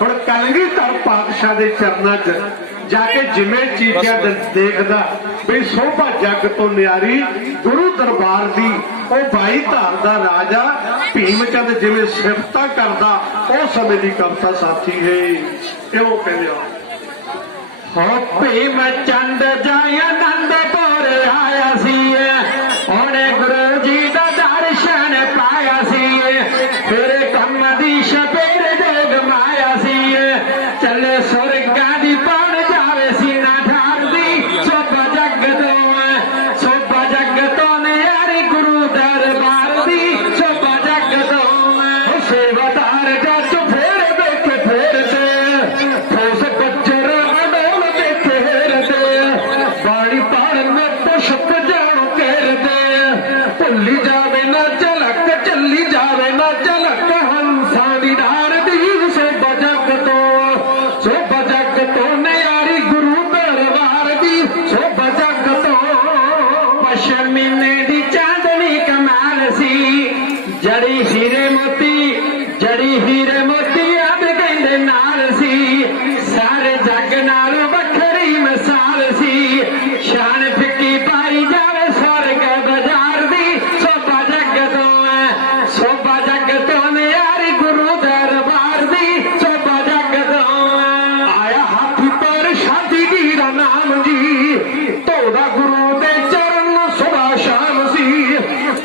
ਹੁਣ ਕਲਗੀਧਰ ਪਾਤਸ਼ਾਹ ਦੇ ਚਰਨਾਂ 'ਚ ਜਾ ਕੇ ਜਿਵੇਂ ਚੀਜ਼ਾਂ ਦੇਖਦਾ ਵੀ ਸੋਭਾ ਜੱਗ ਤੋਂ ਨਿਆਰੀ ਗੁਰੂ ਦਰਬਾਰ ਦੀ ਉਹ ਬਾਈ ਧਾਰ ਦਾ ਰਾਜਾ ਭੀਮ ਚੰਦ ਜਿਵੇਂ ਸਿਫਤਾਂ ਕਰਦਾ ਉਹ ਸਮੇਂ ਦੀ ਕਵਿਤਾ ਸਾਥੀ ਹੈ। ਇਹੋ ਕਹਿੰਦੇ ਆ ਹੋ ਭੀਮ ਚੰਦ ਜੈ mames. ਸ਼ਰਮੀਨੇ ਦੀ ਚਾਂਦਨੀ ਕਮਾਲ ਸੀ। ਜੜੀ ਹੀਰੇ ਮੋਤੀ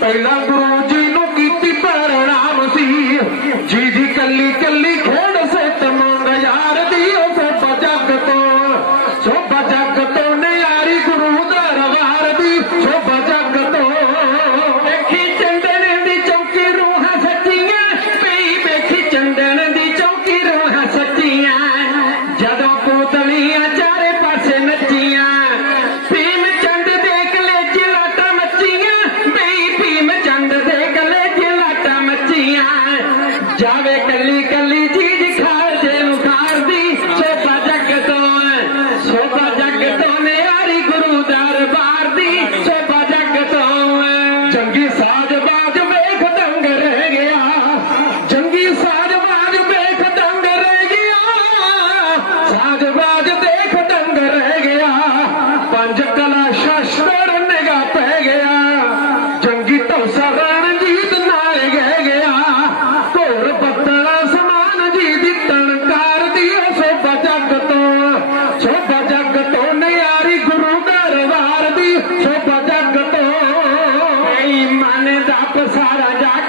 पहिला गुरु जा व्यक्त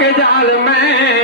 اجعل من